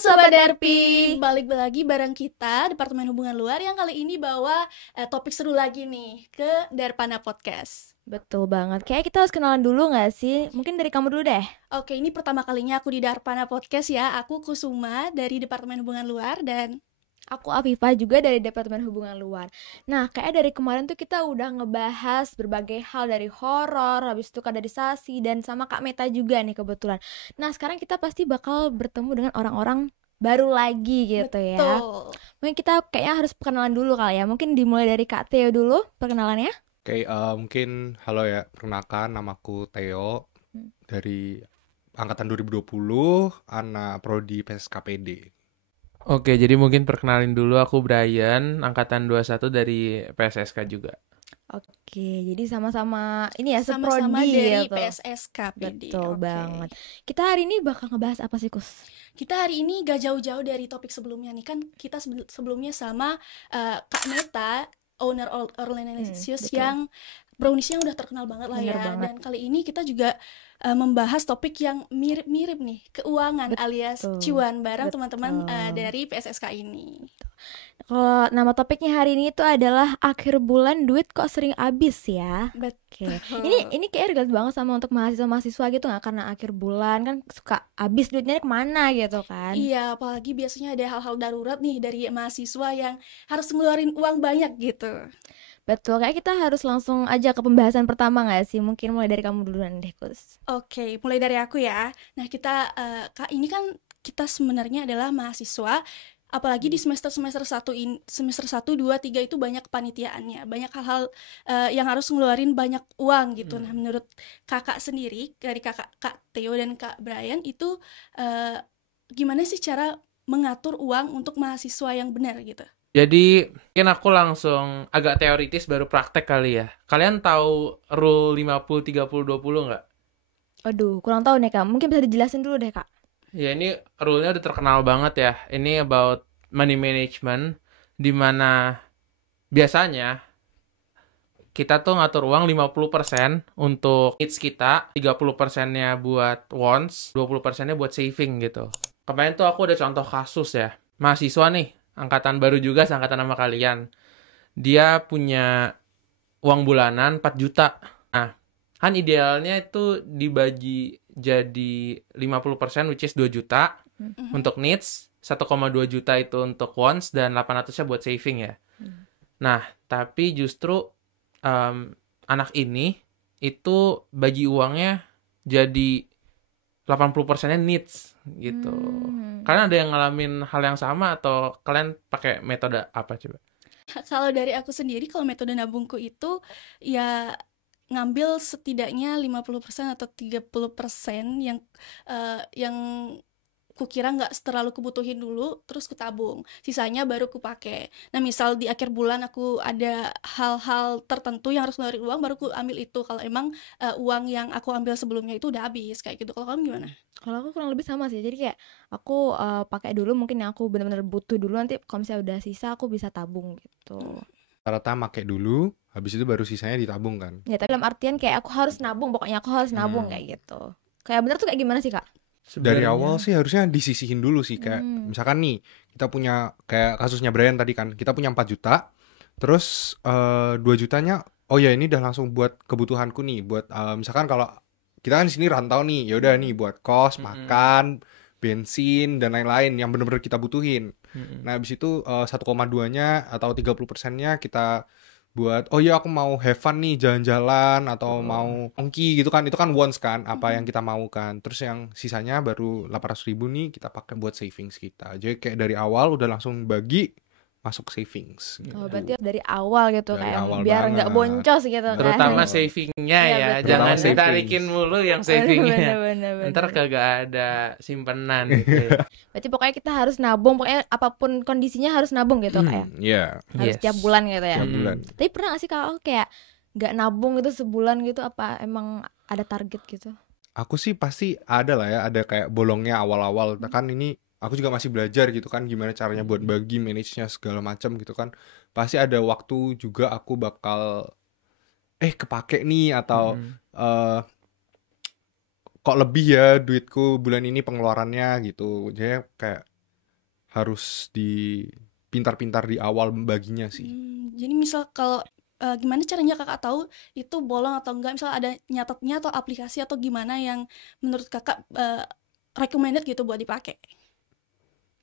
Sobat Derpi, balik lagi bareng kita Departemen Hubungan Luar yang kali ini bawa topik seru lagi nih ke Darpana Podcast. Betul banget, kayak kita harus kenalan dulu gak sih? Mungkin dari kamu dulu deh. Oke, ini pertama kalinya aku di Darpana Podcast ya. Aku Kusuma dari Departemen Hubungan Luar dan aku Afifa juga dari Departemen Hubungan Luar. Nah, kayak dari kemarin tuh kita udah ngebahas berbagai hal dari horor, habis itu kaderisasi, dan sama Kak Meta juga nih kebetulan. Nah, sekarang kita pasti bakal bertemu dengan orang-orang baru lagi gitu ya. betul. Mungkin kita kayaknya harus perkenalan dulu kali ya. Mungkin dimulai dari Kak Theo dulu perkenalannya. Oke, mungkin halo ya, perkenalkan namaku Theo dari angkatan 2020, anak prodi PSKPD. Oke, jadi mungkin perkenalin dulu, aku Brian, angkatan 21 dari PSSK juga. Oke, jadi sama-sama ini ya Sama-sama seprodi dari gitu. PSSK PD. Betul Oke. banget. Kita hari ini bakal ngebahas apa sih, Kus? Kita hari ini gak jauh-jauh dari topik sebelumnya nih. Kan kita sebelumnya sama Kak Meta, owner Orlanisius betul. yang browniesnya udah terkenal banget lah Bener ya. banget. Dan kali ini kita juga membahas topik yang mirip-mirip nih, keuangan alias cuan bareng teman-teman dari PSSK ini. Kalau nama topiknya hari ini itu adalah akhir bulan duit kok sering habis ya. Oke. Ini kayak relate banget sama untuk mahasiswa-mahasiswa gitu nggak? Karena akhir bulan kan suka habis duitnya kemana gitu kan. Iya, apalagi biasanya ada hal-hal darurat nih dari mahasiswa yang harus ngeluarin uang banyak gitu. Betul, kayak kita harus langsung aja ke pembahasan pertama nggak sih? Mungkin mulai dari kamu duluan deh, Kus. Oke, mulai dari aku ya. Nah, kita Kak, ini kan kita sebenarnya adalah mahasiswa, apalagi di semester 1, 2, 3 itu banyak kepanitiaannya, banyak hal-hal yang harus ngeluarin banyak uang gitu. Nah, menurut Kakak sendiri, dari Kak Theo dan Kak Brian itu gimana sih cara mengatur uang untuk mahasiswa yang benar gitu? Jadi, mungkin aku langsung agak teoritis baru praktek kali ya. Kalian tahu rule 50-30-20 nggak? Aduh, kurang tahu nih, Kak. Mungkin bisa dijelasin dulu deh, Kak. Ya, ini rule-nya udah terkenal banget ya. Ini about money management, dimana biasanya kita tuh ngatur uang 50% untuk needs kita, 30%-nya buat wants, 20%-nya buat saving gitu. Kemarin tuh aku ada contoh kasus ya. Mahasiswa nih, angkatan baru juga seangkatan sama kalian. Dia punya uang bulanan 4 juta. Nah, kan idealnya itu dibagi jadi 50% which is 2 juta untuk needs, 1,2 juta itu untuk wants, dan 800-nya buat saving ya. Nah, tapi justru anak ini itu bagi uangnya jadi 80%-nya needs gitu. Kalian ada yang ngalamin hal yang sama atau kalian pakai metode apa coba? Kalau dari aku sendiri, kalau metode nabungku itu ya ngambil setidaknya 50% atau 30% yang kukira nggak terlalu kebutuhin dulu, terus kutabung, sisanya baru kupakai. Nah, misal di akhir bulan aku ada hal-hal tertentu yang harus ngeluarin uang, baru ku ambil itu kalau emang uang yang aku ambil sebelumnya itu udah habis kayak gitu. Kalau kamu gimana? Kalau aku kurang lebih sama sih. Jadi kayak aku pakai dulu mungkin yang aku benar-benar butuh dulu, nanti kalau misalnya udah sisa aku bisa tabung gitu. Rata-rata pakai dulu, habis itu baru sisanya ditabung kan. Ya, tapi dalam artian kayak aku harus nabung, pokoknya aku harus nabung kayak gitu. Kayak bener tuh kayak gimana sih, Kak? Dari awal sih harusnya disisihin dulu sih, kayak misalkan nih kita punya kayak kasusnya Brian tadi kan, kita punya 4 juta, terus 2 jutanya oh ya ini udah langsung buat kebutuhanku nih, buat misalkan kalau kita kan di sini rantau nih, ya udah nih buat kos, makan, bensin dan lain-lain yang benar-benar kita butuhin. Nah, habis itu 1,2-nya atau 30%-nya kita buat oh ya aku mau have fun nih, jalan-jalan atau mau ongki gitu kan, itu kan wants kan, apa yang kita mau kan. Terus yang sisanya baru 800.000 nih kita pakai buat savings kita. Jadi kayak dari awal udah langsung bagi masuk savings gitu. Oh, berarti dari awal gitu, Dari kayak awal biar nggak banget. boncos gitu kan. Terutama savingnya Iya, ya, betul. jangan Terutama ditarikin savings. mulu yang savingnya. Bener. Ntar kagak ada simpenan gitu ya. Berarti pokoknya kita harus nabung, pokoknya apapun kondisinya harus nabung gitu kayak. Iya, Harus Yes. tiap bulan gitu ya. tiap bulan. Tapi pernah gak sih kalau kayak nggak nabung gitu sebulan gitu, apa emang ada target gitu? Aku sih pasti ada lah ya, ada kayak bolongnya awal-awal. Kan ini aku juga masih belajar gitu kan, gimana caranya buat bagi, manage-nya segala macam gitu kan. Pasti ada waktu juga aku bakal kepake nih atau kok lebih ya duitku bulan ini pengeluarannya gitu. Jadi kayak harus di pintar-pintar di awal baginya sih. Jadi misal kalau gimana caranya kakak tahu itu bolong atau enggak? Misal ada nyatetnya atau aplikasi atau gimana yang menurut kakak recommended gitu buat dipakai?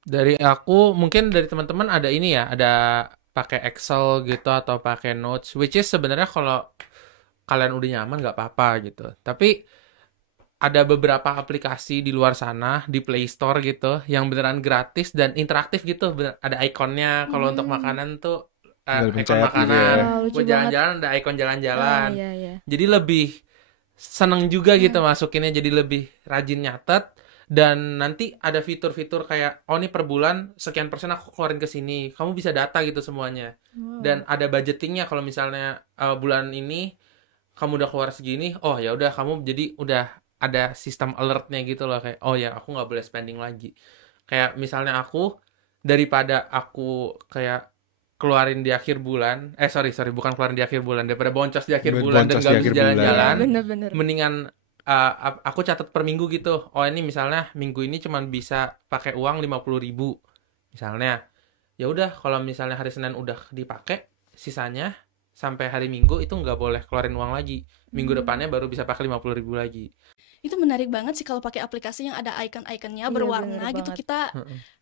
Dari aku, mungkin dari teman-teman ada ini ya, ada pakai Excel gitu atau pakai Notes, which is sebenarnya kalau kalian udah nyaman nggak apa-apa gitu. Tapi ada beberapa aplikasi di luar sana di Play Store gitu yang beneran gratis dan interaktif gitu. Ada ikonnya kalau untuk makanan tuh Tinggal ikon pencet gitu makanan. ya. Wow, lucu Buat banget. jalan-jalan ada ikon jalan-jalan. Iya, iya. Jadi lebih seneng juga gitu masukinnya, jadi lebih rajin nyatet. Dan nanti ada fitur-fitur kayak, oh nih per bulan sekian persen aku keluarin ke sini. Kamu bisa data gitu semuanya. Wow. Dan ada budgetingnya kalau misalnya bulan ini kamu udah keluar segini, oh ya udah kamu jadi udah ada sistem alertnya gitu loh, kayak oh ya aku nggak boleh spending lagi. Kayak misalnya aku, daripada aku kayak keluarin di akhir bulan, sorry bukan keluarin di akhir bulan, daripada boncos di akhir bulan dan Boncos gak di bisa akhir bulan. jalan-jalan, Bener-bener. mendingan aku catat per minggu gitu. Oh ini misalnya minggu ini cuman bisa pakai uang 50.000 misalnya. Ya udah kalau misalnya hari Senin udah dipakai, sisanya sampai hari Minggu itu nggak boleh keluarin uang lagi. Minggu depannya baru bisa pakai 50.000 lagi. Itu menarik banget sih kalau pakai aplikasi yang ada icon-iconnya Iya, berwarna bener gitu, banget. kita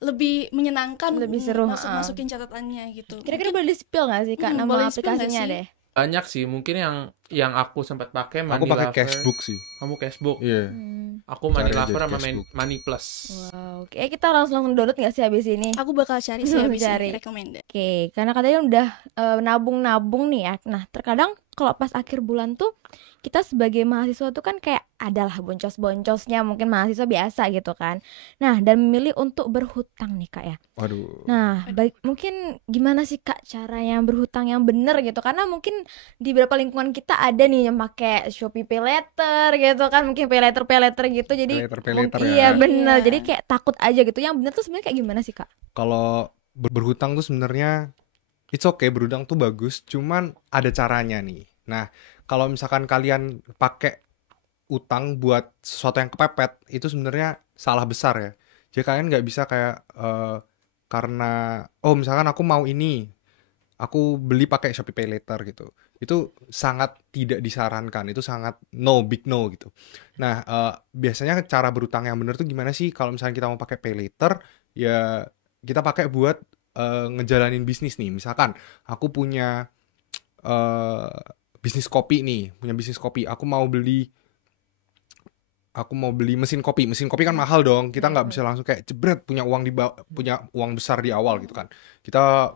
lebih menyenangkan Lebih seru, masukin catatannya gitu. Kira-kira boleh di-spill nggak sih Kak nama boleh di-spill nggak aplikasinya sih? deh? Banyak sih, mungkin yang aku sempat pakai Aku Money pakai Lover. Cashbook sih. Kamu Cashbook. Iya. Aku Money Cari aja Lover di sama Cashbook. Money Plus. Wow, oke kita langsung download nggak sih habis ini? Aku bakal cari sih habis Cari. ini recommended. Oke, karena katanya udah nabung-nabung nih ya. Nah, terkadang kalau pas akhir bulan tuh kita sebagai mahasiswa tuh kan kayak adalah boncos-boncosnya mungkin mahasiswa biasa gitu kan. Nah, dan memilih untuk berhutang nih Kak ya. Waduh. Nah, mungkin gimana sih Kak cara yang berhutang yang bener gitu? Karena mungkin di beberapa lingkungan kita ada nih yang pakai Shopee Pay Later gitu kan, mungkin Pay Later gitu. Jadi Pay later iya ya. bener. Iya. Jadi kayak takut aja gitu. Yang bener tuh sebenarnya kayak gimana sih Kak? Kalau berhutang tuh sebenarnya it's okay, berhutang tuh bagus, cuman ada caranya nih. Nah, kalau misalkan kalian pakai utang buat sesuatu yang kepepet, itu sebenarnya salah besar ya. Jadi kalian nggak bisa kayak karena misalkan aku mau ini, aku beli pakai Shopee Pay Later gitu. Itu sangat tidak disarankan, itu sangat big no gitu. Nah, biasanya cara berutang yang benar tuh gimana sih? Kalau misalnya kita mau pakai Pay Later, ya kita pakai buat ngejalanin bisnis nih. Misalkan aku punya bisnis kopi nih, aku mau beli mesin kopi kan mahal dong, kita nggak bisa langsung kayak jebret punya uang besar di awal gitu kan. Kita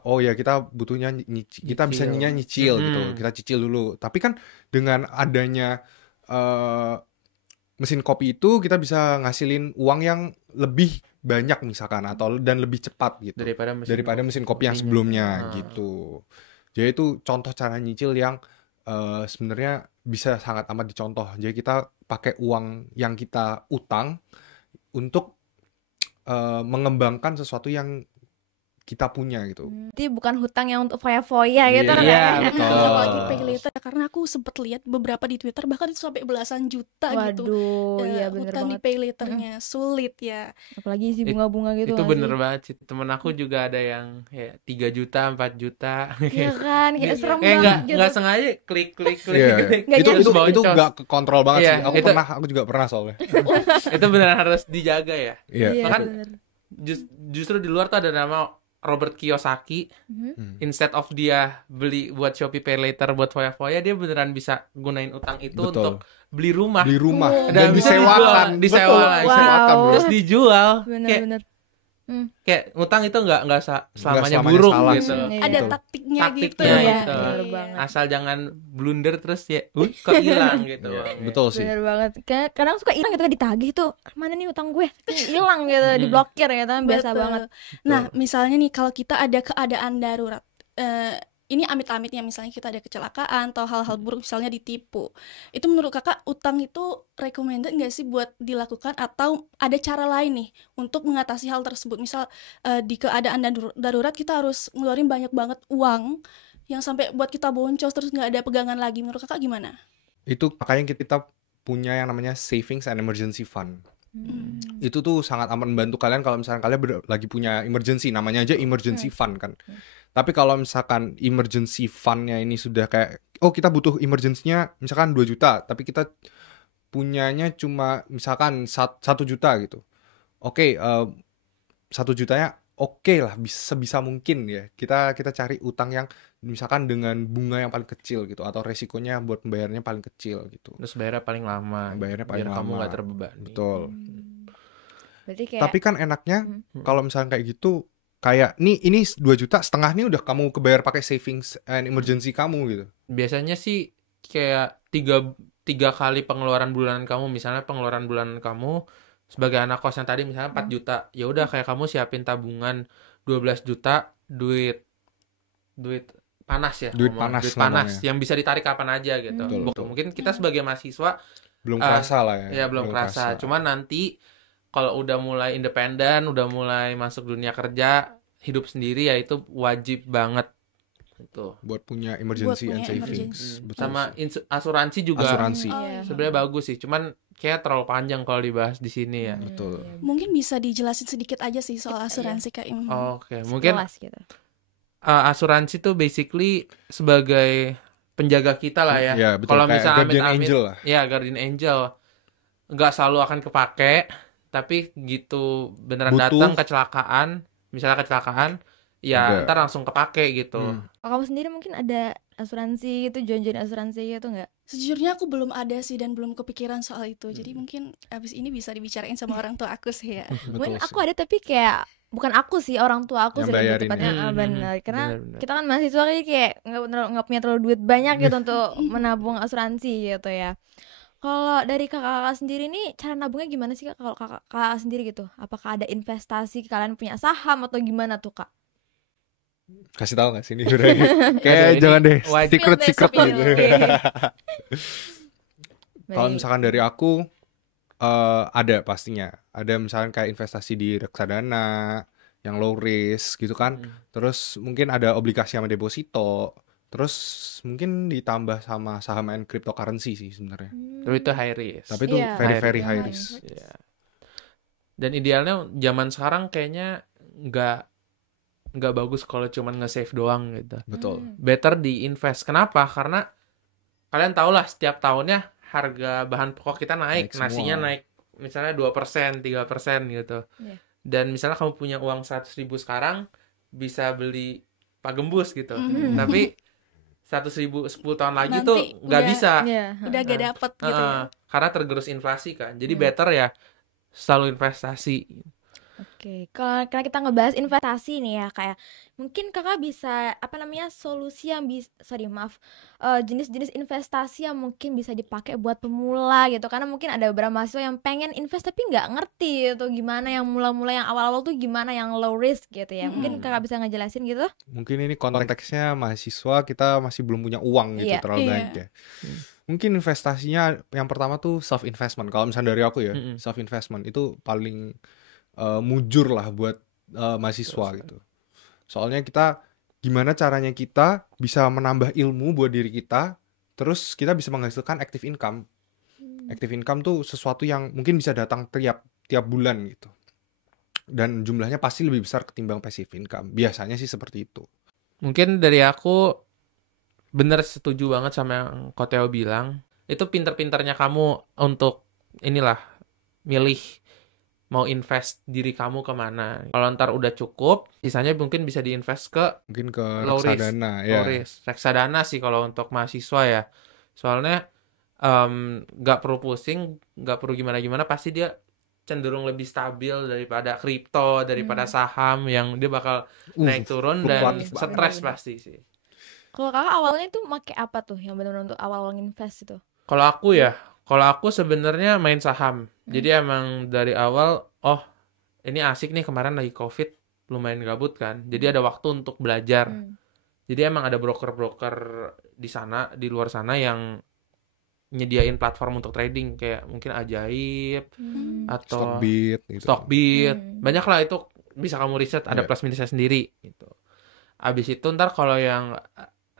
butuhnya kita bisa nyicil gitu, kita cicil dulu. Tapi kan dengan adanya mesin kopi itu kita bisa ngasilin uang yang lebih banyak misalkan dan lebih cepat gitu daripada mesin kopi yang sebelumnya gitu. Jadi itu contoh cara nyicil yang sebenarnya bisa sangat amat dicontoh. Jadi kita pakai uang yang kita utang untuk mengembangkan sesuatu yang kita punya gitu. Jadi bukan hutang yang untuk foya-foya gitu kan? Iya, betul. Apalagi Pay Later karena aku sempet lihat beberapa di Twitter bahkan itu sampai belasan juta gitu. Waduh, iya bener Hutang di banget. Pay Laternya sulit ya. Apalagi sih bunga-bunga gitu Itu nggak bener sih? banget sih. Temen aku juga ada yang ya 3 juta, 4 juta. Iya kan, kayak serem Kayak banget gitu. nggak sengaja klik. Iya. Nggak Itu nyadar. itu nggak kontrol banget Iya, sih. itu- Aku juga pernah soalnya. Itu beneran harus dijaga ya. Iya. Iya, Bahkan bener. Justru di luar tuh ada nama Robert Kiyosaki. Instead of dia beli buat Shopee Pay Later buat foya-foya, dia beneran bisa gunain utang itu Betul. untuk beli rumah. Beli rumah Oh. dan bisa disewakan. dijual, disewa Betul, lagi. disewakan, Wow. bro. Terus dijual. Kayak Bener-bener. kayak utang itu nggak selamanya selamanya buruk salah gitu. sih. Iya. Ada Betul. taktiknya gitu Taktiknya ya. gitu. Bener banget. Asal jangan blunder terus ya, kok hilang gitu. Iya, uangnya. betul sih. Bener banget. Kadang suka hilang gitu kan ditagih tuh. Mana nih utang gue? Hilang gitu, diblokir gitu kan biasa Betul. banget. Nah, misalnya nih kalau kita ada keadaan darurat, ini amit-amitnya misalnya kita ada kecelakaan atau hal-hal buruk misalnya ditipu. Itu menurut kakak utang itu recommended nggak sih buat dilakukan atau ada cara lain nih untuk mengatasi hal tersebut? Misal di keadaan darurat kita harus ngeluarin banyak banget uang yang sampai buat kita boncos terus nggak ada pegangan lagi. Menurut kakak gimana? Itu makanya kita punya yang namanya savings and emergency fund. Itu tuh sangat amat membantu kalian kalau misalkan kalian lagi punya emergency, namanya aja emergency fund kan. Tapi kalau misalkan emergency fund-nya ini sudah kayak, oh kita butuh emergency-nya misalkan 2 juta, tapi kita punyanya cuma misalkan 1 juta gitu. Oke, 1 jutanya oke lah, sebisa mungkin ya. Kita cari utang yang misalkan dengan bunga yang paling kecil gitu, atau resikonya buat pembayarannya paling kecil gitu. Terus bayarnya paling lama. Bayarnya paling biar kamu lama. nggak terbebani. Betul. Berarti kayak Tapi kan enaknya kalau misalkan kayak gitu, kayak ini 2 juta setengah nih udah kamu kebayar pakai savings and emergency kamu gitu. Biasanya sih kayak tiga kali pengeluaran bulanan kamu. Misalnya pengeluaran bulanan kamu sebagai anak kos yang tadi misalnya 4 juta, ya udah kayak kamu siapin tabungan 12 juta duit panas ya. Duit ngomong. panas Duit panas namanya. yang bisa ditarik kapan aja gitu. Betul. Mungkin kita sebagai mahasiswa Belum kerasa lah ya. ya belum kerasa. Cuman nanti kalau udah mulai independen, udah mulai masuk dunia kerja, hidup sendiri, ya itu wajib banget itu. Buat punya emergency Buat and punya savings. Betul Sama sih. asuransi juga. Asuransi. iya. Sebenarnya bagus sih, cuman kayak terlalu panjang kalau dibahas di sini ya. Betul. Mungkin bisa dijelasin sedikit aja sih soal asuransi Kak Im. Oke, mungkin sekilas gitu. asuransi tuh basically sebagai penjaga kita lah ya. Ya, betul. Kalau Kayak misalnya guardian amit-amit, angel lah. ya guardian angel, nggak selalu akan kepake, tapi gitu beneran Butuh. datang kecelakaan, misalnya kecelakaan, ya Ada. ntar langsung kepake gitu. Kalau kamu sendiri mungkin ada asuransi gitu, join asuransi gitu nggak? Sejujurnya aku belum ada sih dan belum kepikiran soal itu. Jadi mungkin abis ini bisa dibicarain sama orang tua aku sih ya. Mungkin Betul aku sih. ada tapi kayak bukan aku sih, orang tua aku Yang sih lebih bayarin tepatnya. ya. Benar, karena Benar-benar. kita kan mahasiswa kayak nggak punya terlalu duit banyak gitu untuk menabung asuransi gitu ya. Kalau dari kakak sendiri nih, cara nabungnya gimana sih Kak? Kalau kakak sendiri gitu, apakah ada investasi, kalian punya saham atau gimana tuh Kak? Kasih tahu nggak sih ini udah ini? Kayak Aduh, ini jangan deh. wajib. Secret Spill deh, gitu. spill. Kalau Dari- misalkan dari aku ada pastinya. Ada misalkan kayak investasi di reksadana yang low risk gitu kan. Terus mungkin ada obligasi sama deposito. Terus mungkin ditambah sama saham and cryptocurrency sih sebenarnya. Tapi itu high risk. Tapi itu Iya. very very Iya, high high risk. risk. Iya. Dan idealnya zaman sekarang kayaknya nggak bagus kalau cuman nge-save doang gitu. Betul. Better di-invest. Kenapa? Karena kalian tau lah setiap tahunnya harga bahan pokok kita naik. Naik semua. Nasinya naik misalnya 2%, 3% gitu. Iya. Dan misalnya kamu punya uang 100.000 sekarang, bisa beli Pak Gembus gitu. Mhm. Tapi 100.000 10 tahun lagi Nanti tuh nggak udah- bisa. Iya. Udah gak dapet gitu ya. Karena tergerus inflasi kan. Jadi better ya selalu investasi. Oke, kalau karena kita ngebahas investasi nih ya, kayak mungkin kakak bisa solusi yang jenis-jenis investasi yang mungkin bisa dipakai buat pemula gitu, karena mungkin ada beberapa mahasiswa yang pengen invest tapi nggak ngerti gitu gimana yang mula-mula yang awal-awal tuh gimana yang low risk gitu ya, mungkin kakak bisa ngejelasin gitu. Mungkin ini konteksnya mahasiswa, kita masih belum punya uang gitu Iya. terlalu Iya. banyak ya. Mungkin investasinya yang pertama tuh self investment. Kalau misalnya dari aku ya, self investment itu paling mujur lah buat mahasiswa gitu. Soalnya kita gimana caranya kita bisa menambah ilmu buat diri kita, terus kita bisa menghasilkan active income. Active income tuh sesuatu yang mungkin bisa datang tiap bulan gitu. Dan jumlahnya pasti lebih besar ketimbang passive income. Biasanya sih seperti itu. Mungkin dari aku bener setuju banget sama yang Koteo bilang. Itu pinter-pinternya kamu untuk inilah milih mau invest diri kamu kemana. Kalau ntar udah cukup, sisanya mungkin bisa diinvest ke Mungkin ke low risk. reksadana Low ya. risk. Reksadana sih kalau untuk mahasiswa ya. Soalnya nggak perlu pusing, nggak perlu gimana-gimana, pasti dia cenderung lebih stabil daripada kripto, daripada saham yang dia bakal naik turun dan fluktuatif banget. stres pasti sih. Kalau kakak awalnya tuh make apa tuh yang benar-benar untuk awal invest itu? Kalau aku sebenarnya main saham. Jadi emang dari awal, oh ini asik nih, kemarin lagi COVID, lumayan gabut kan. Jadi ada waktu untuk belajar. Jadi emang ada broker-broker di sana, di luar sana yang nyediain platform untuk trading kayak mungkin Ajaib atau Stockbit gitu. Stockbit. Banyak lah itu bisa kamu riset, ada Iya. plus minusnya sendiri gitu. Abis itu ntar kalau yang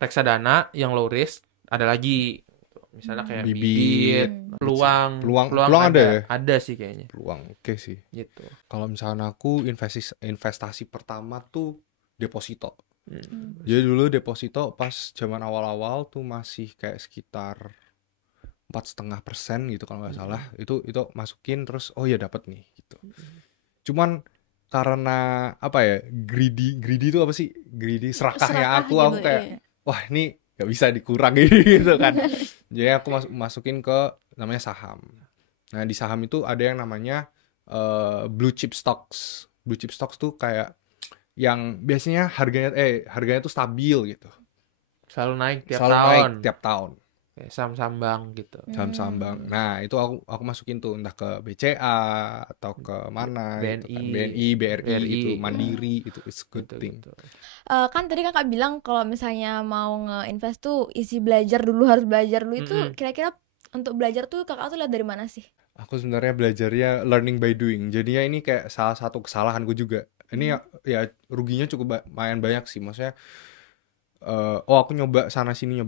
reksadana yang low risk ada lagi. misalnya kayak Bibit. bibit, peluang Peluang ada ya? Ada sih kayaknya Peluang, oke sih. gitu. Kalau misalnya aku investasi pertama tuh deposito. Hmm. Jadi dulu deposito pas zaman awal-awal tuh masih kayak sekitar 4,5% gitu kalau nggak salah. Itu masukin terus oh ya dapat nih gitu. Cuman karena apa ya, greedy itu apa sih? Greedy serakahnya Serakah aku gitu, kayak iya. wah ini nggak bisa dikurangi gitu kan. Jadi aku masukin ke namanya saham. Nah di saham itu ada yang namanya blue chip stocks. Blue chip stocks tuh kayak yang biasanya harganya tuh stabil gitu. Selalu naik tiap Selalu tahun. naik tiap tahun. Kayak saham-saham bank gitu. Saham-saham bank. Nah, itu aku masukin tuh entah ke BCA atau ke mana gitu kan. BNI, BRI gitu, Mandiri itu it's a good Gitu, thing. gitu. Kan tadi kakak bilang kalau misalnya mau nge-invest tuh isi belajar dulu, harus belajar dulu. Itu kira-kira untuk belajar tuh kakak tuh lihat dari mana sih? Aku sebenarnya belajarnya learning by doing. Jadinya ini kayak salah satu kesalahanku juga. Ini ya ruginya cukup lumayan banyak sih. Maksudnya aku nyoba sana sini,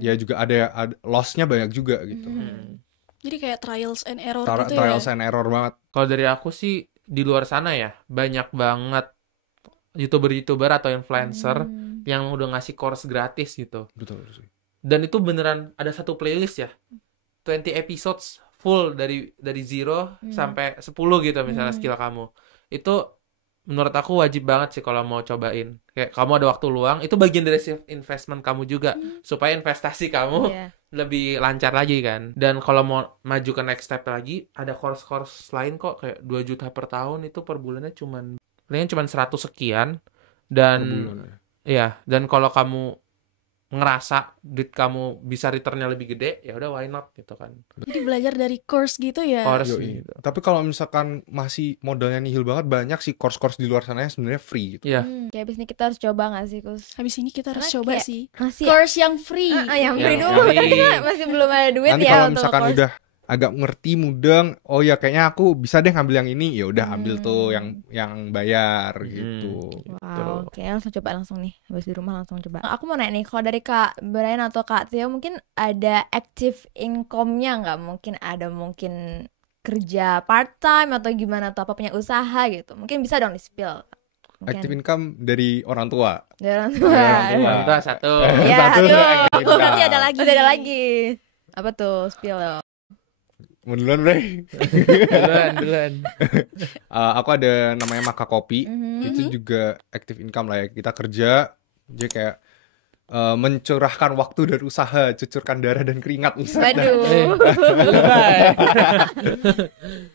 ya juga ada loss-nya banyak juga gitu. Jadi kayak trials and error Tar- gitu trials ya. and error banget. Kalau dari aku sih di luar sana ya banyak banget YouTuber atau influencer yang udah ngasih course gratis gitu. Betul sih. Dan itu beneran ada satu playlist ya. 20 episodes full dari 0 sampai 10 gitu misalnya skill kamu. Itu menurut aku wajib banget sih kalau mau cobain. Kayak kamu ada waktu luang, itu bagian dari investment kamu juga supaya investasi kamu lebih lancar lagi kan. Dan kalau mau maju ke next step lagi, ada course-course lain kok kayak 2 juta per tahun itu per bulannya cuman 100 sekian dan Per bulan ya. iya, dan kalau kamu ngerasa duit kamu bisa returnnya lebih gede, ya udah why not gitu kan. Jadi belajar dari course gitu ya. Course Yoi. gitu. Tapi kalau misalkan masih modalnya nihil banget, banyak sih course-course di luar sana yang sebenarnya free gitu. Iya. Kayak abis ini kita harus coba gak sih, Kus? Habis ini kita harus Karena coba kayak sih. Masih Course yang free. yang free Yang dulu. free. Karena masih belum ada duit Nanti ya kalau untuk misalkan course. udah agak ngerti mudeng, oh ya kayaknya aku bisa deh ngambil yang ini, ya udah ambil tuh yang bayar gitu. Wow, oke, langsung coba langsung nih. Habis di rumah langsung coba. Aku mau nanya nih, kalau dari Kak Brian atau Kak Theo mungkin ada active income-nya nggak? Mungkin kerja part time atau gimana, atau apa punya usaha gitu. Mungkin bisa dong di-spill. Active income dari orang tua. Dari orang tua. Orang tua satu. Ya, Satu aduh. active income. Nanti ada lagi. Udah ada lagi. Apa tuh spill lo? Mau duluan, Bre? Duluan. Aku ada namanya Maka Kopi. Itu juga active income lah ya. Kita kerja, jadi kayak mencurahkan waktu dan usaha, cucurkan darah dan keringat usaha. Waduh.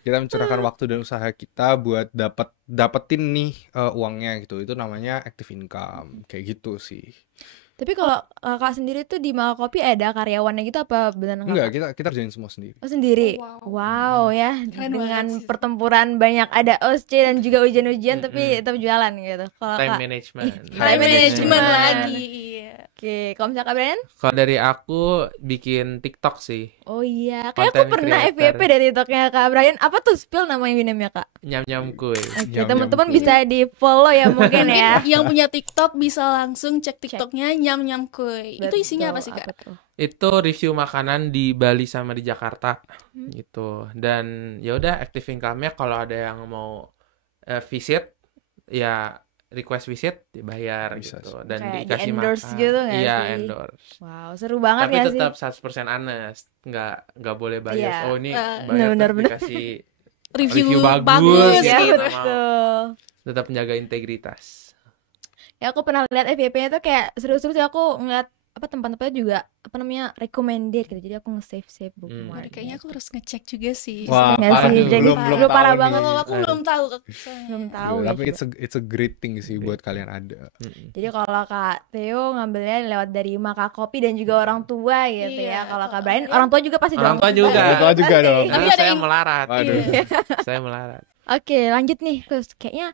Kita mencurahkan waktu dan usaha kita buat dapetin nih uangnya gitu. Itu namanya active income. Kayak gitu sih. Tapi kalau Kak sendiri tuh di Maka Kopi ada karyawannya gitu apa benar Enggak, kita kerjain semua sendiri. Oh, sendiri. Wow, ya. Keren Dengan banget sih. pertempuran banyak ada OSC dan juga ujian-ujian tapi tetap jualan gitu. Kalau Time Kak management. Time management lagi. Iya. Oke, kalau misalnya Kak Brian? Kalau dari aku bikin TikTok sih. Oh iya, kayak aku Content pernah creator. FYP dari TikToknya Kak Brian. Apa tuh spill namanya Winemnya Kak? Nyam-nyam kuy. Oke, Nyam-nyam teman-teman kuy. bisa di follow ya mungkin ya. Yang punya TikTok bisa langsung cek TikToknya nyam-nyam kuy. Itu isinya apa sih, Kak? tuh? Itu review makanan di Bali sama di Jakarta gitu. Dan ya udah active income-nya kalau ada yang mau visit ya request visit dibayar Bisa gitu sih. dan Kayak dikasih di-endorse makan. gitu nggak Iya, sih? endorse. Wow, seru banget Tapi ya sih? tetap 100% honest. Nggak boleh bias. Iya. Oh, ini bayar bener-bener, terus dikasih Review bagus, bagus Ya gitu. gitu. betul. Tetap menjaga integritas. Ya aku pernah lihat FYP-nya tuh kayak seru-seru sih, aku ngeliat apa tempat-tempatnya juga apa namanya recommended gitu. Jadi aku nge-save bookmark. Kayaknya aku harus ngecek juga sih. Wah, Nggak parah sih, tuh. jadi belum lu parah tahu banget nih. Kalau aku belum tahu. Belum tahu ya. Tapi it's a great thing sih buat kalian ada. Jadi kalau Kak Theo ngambilnya lewat dari Maka Kopi dan juga orang tua gitu Iya, ya. Kalau Kak kalau Brian dia- orang tua juga pasti Orang dong. tua juga. Orang tua juga dong. Tapi Karena ada saya yang- melarat. Waduh. Saya melarat. Oke, lanjut nih, terus kayaknya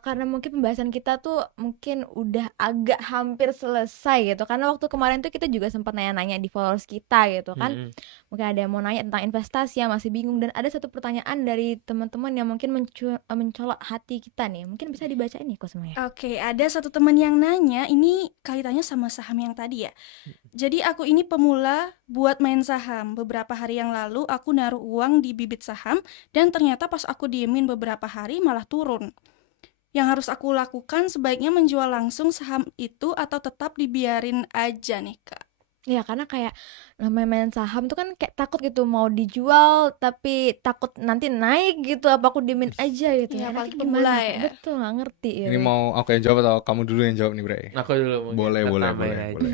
karena mungkin pembahasan kita tuh mungkin udah agak hampir selesai gitu. Karena waktu kemarin tuh kita juga sempat nanya-nanya di followers kita gitu kan. Mm-mm. Mungkin ada yang mau nanya tentang investasi yang masih bingung, dan ada satu pertanyaan dari teman-teman yang mungkin mencolok hati kita nih. Mungkin bisa dibacain nih kok semuanya. Oke, ada satu teman yang nanya, ini kaitannya sama saham yang tadi ya. Jadi aku ini pemula buat main saham. Beberapa hari yang lalu aku naruh uang di bibit saham dan ternyata pas aku diemin beberapa hari malah turun. Yang harus aku lakukan sebaiknya menjual langsung saham itu atau tetap dibiarin aja nih, Kak? Ya karena kayak namanya main saham tuh kan kayak takut gitu mau dijual tapi takut nanti naik gitu, apa aku diemin aja gitu Iya, ya, nanti apalagi pemula gimana? ya. Betul, nggak ngerti ya. Ini mau aku yang jawab atau kamu dulu yang jawab nih, Bray? Aku dulu mungkin Boleh. tambahin aja.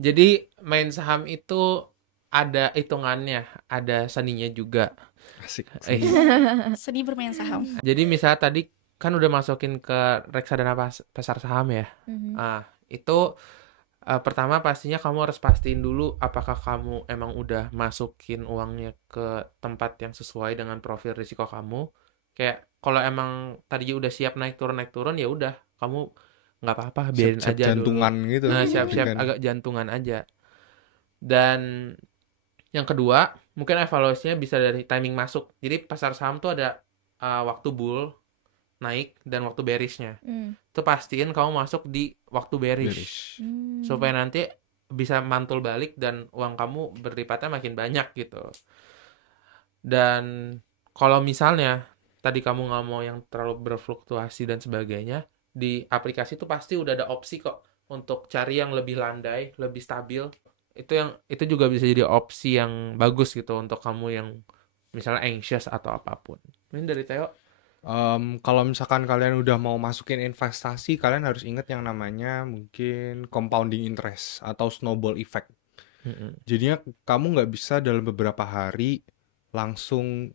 Jadi main saham itu ada hitungannya, ada seninya juga. Asik. Seni bermain saham. Jadi misalnya tadi kan udah masukin ke reksadana pasar saham ya. Mhm. Itu pertama pastinya kamu harus pastiin dulu apakah kamu emang udah masukin uangnya ke tempat yang sesuai dengan profil risiko kamu. Kayak kalau emang tadi udah siap naik turun ya udah kamu nggak apa-apa biarin Siap-siap aja jantungan dulu. gitu. Siap-siap Kan. agak jantungan aja. Dan yang kedua mungkin evaluasinya bisa dari timing masuk. Jadi pasar saham tuh ada waktu bull naik dan waktu bearishnya. Itu pastiin kamu masuk di waktu bearish. Supaya nanti bisa mantul balik dan uang kamu berlipatnya makin banyak gitu. Dan kalau misalnya tadi kamu nggak mau yang terlalu berfluktuasi dan sebagainya, di aplikasi itu pasti udah ada opsi kok untuk cari yang lebih landai, lebih stabil. Itu juga bisa jadi opsi yang bagus gitu untuk kamu yang misalnya anxious atau apapun. Ini dari Theo. Kalau misalkan kalian udah mau masukin investasi, kalian harus ingat yang namanya mungkin compounding interest atau snowball effect. Jadinya kamu nggak bisa dalam beberapa hari langsung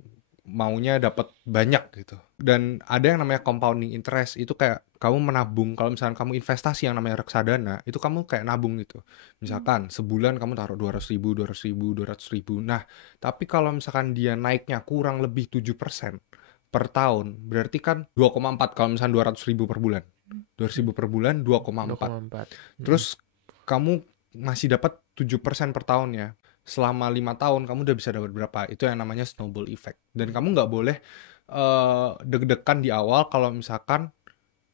maunya dapat banyak gitu. Dan ada yang namanya compounding interest, itu kayak kamu menabung. Kalau misalkan kamu investasi yang namanya reksadana, itu kamu kayak nabung gitu. Misalkan sebulan kamu taruh 200.000, 200.000, 200.000. Nah, tapi kalau misalkan dia naiknya kurang lebih 7% per tahun, berarti kan 2,4 kalau misalnya 200.000 per bulan. 200.000 per bulan 2,4. 2,4. Terus kamu masih dapat 7% per tahun ya. Selama 5 tahun kamu udah bisa dapat berapa? Itu yang namanya snowball effect. Dan kamu nggak boleh deg-degan di awal kalau misalkan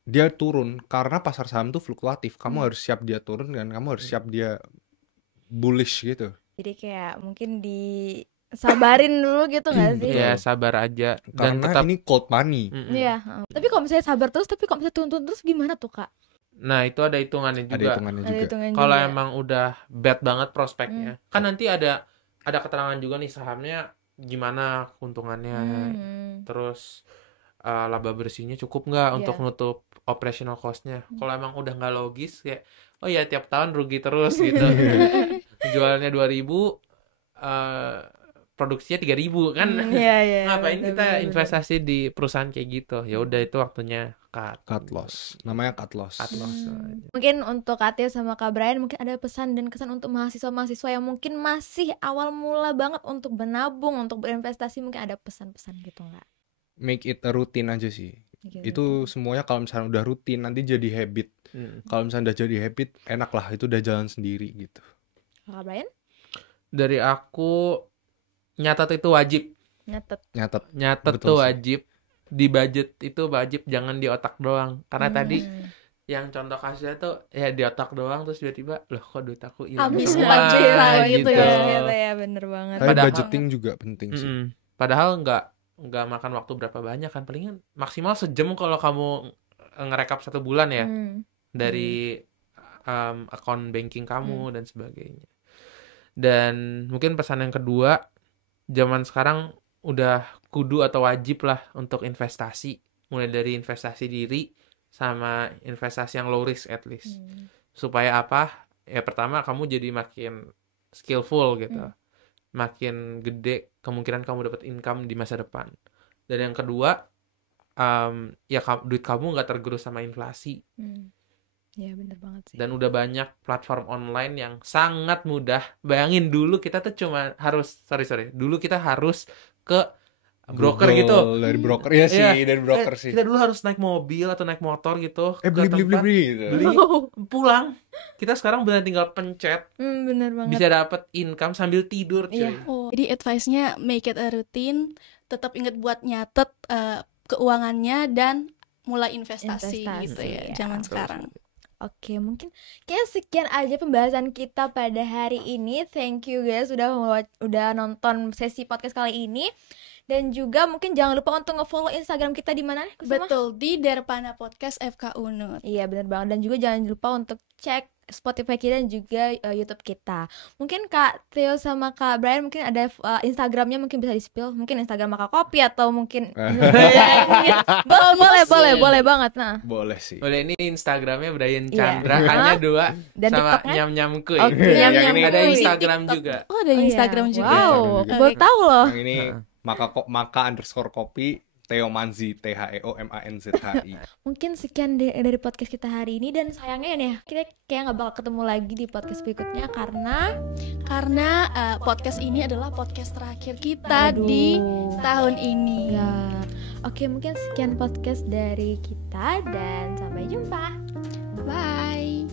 dia turun, karena pasar saham tuh fluktuatif. Kamu harus siap dia turun dan kamu harus siap dia bullish gitu. Jadi kayak mungkin disabarin dulu gitu nggak sih? Ya sabar aja dan Karena tetap ini cold money. Iya. Tapi kalau misalnya sabar terus, tapi kalau misalnya turun terus gimana tuh, Kak? Nah, itu ada hitungannya Ada juga. hitungannya Ada juga. hitungan Kalau juga. emang udah bad banget prospeknya, kan nanti ada keterangan juga nih sahamnya gimana keuntungannya, terus laba bersihnya cukup nggak untuk nutup operational cost-nya. Kalau emang udah nggak logis kayak oh ya tiap tahun rugi terus gitu. Jualnya 2.000, produksinya 3.000 kan. Iya. Ngapain kita bener. investasi di perusahaan kayak gitu? Ya udah itu waktunya Cut loss. Namanya cut loss. cut loss. Mungkin untuk Kak Tia sama Kak Brian mungkin ada pesan dan kesan untuk mahasiswa-mahasiswa yang mungkin masih awal mula banget untuk menabung, untuk berinvestasi, mungkin ada pesan-pesan gitu nggak? Make it a routine aja sih. Gitu. Itu semuanya kalau misalnya udah rutin nanti jadi habit. Kalau misalnya udah jadi habit, enak lah, itu udah jalan sendiri gitu. Kak Brian? Dari aku nyatat itu wajib. Nyatet Betul tuh sih. wajib. Di budget itu wajib, jangan di otak doang. Karena tadi yang contoh kasusnya tuh ya di otak doang terus tiba-tiba loh kok duit aku hilang Habis semua aja gitu gitu. ya, ternyata ya, bener banget. Tapi Padahal- budgeting juga penting sih. Padahal nggak makan waktu berapa banyak kan, palingan maksimal sejam kalau kamu ngerekap 1 bulan ya dari account banking kamu dan sebagainya. Dan mungkin pesan yang kedua, zaman sekarang udah kudu atau wajib lah untuk investasi, mulai dari investasi diri sama investasi yang low risk at least. Supaya apa? Ya pertama kamu jadi makin skillful gitu. Makin gede kemungkinan kamu dapat income di masa depan. Dan yang kedua, ya duit kamu nggak tergerus sama inflasi. Ya bener banget sih. Dan udah banyak platform online yang sangat mudah. Bayangin dulu kita tuh cuma harus dulu kita harus ke broker Google, gitu. dari broker ya sih, Iya. dari broker sih. Kita dulu harus naik mobil atau naik motor gitu ke Beli tempat, gitu. beli, pulang. Kita sekarang benar tinggal pencet, Bener banget. bisa dapat income sambil tidur, cuy. Iya. Jadi advice-nya make it a routine, tetap ingat buat nyatet keuangannya dan mulai investasi Investasi, gitu ya ya. zaman Betul. sekarang. Oke, mungkin kayak sekian aja pembahasan kita pada hari ini. Thank you guys udah nonton sesi podcast kali ini. Dan juga mungkin jangan lupa untuk nge-follow Instagram kita di mana? Kusuma? Betul, di Derpana Podcast FK Unut. Iya, benar banget. Dan juga jangan lupa untuk cek Spotify kita dan juga YouTube kita. Mungkin Kak Theo sama Kak Brian mungkin ada Instagramnya mungkin bisa di-spill. Mungkin Instagram Kak Kopi atau mungkin boleh banget. Nah, Boleh sih. Boleh, ini Instagramnya Brian Iya. Chandra, hanya 2 Dan sama TikToknya? nyam-nyam kuy. Oke, Yang nyam-nyam ini- Ada kuy. Instagram TikTok. juga. Oh, ada Instagram iya. juga. Wow, Instagram baru tahu loh. Yang ini maka_kopi Theo Manzi TheoManzhi. Mungkin sekian dari podcast kita hari ini. Dan sayangnya nih kita kayak nggak bakal ketemu lagi di podcast berikutnya Karena podcast ini adalah podcast terakhir kita Aduh. di tahun ini. ya. Oke, mungkin sekian podcast dari kita dan sampai jumpa. Bye.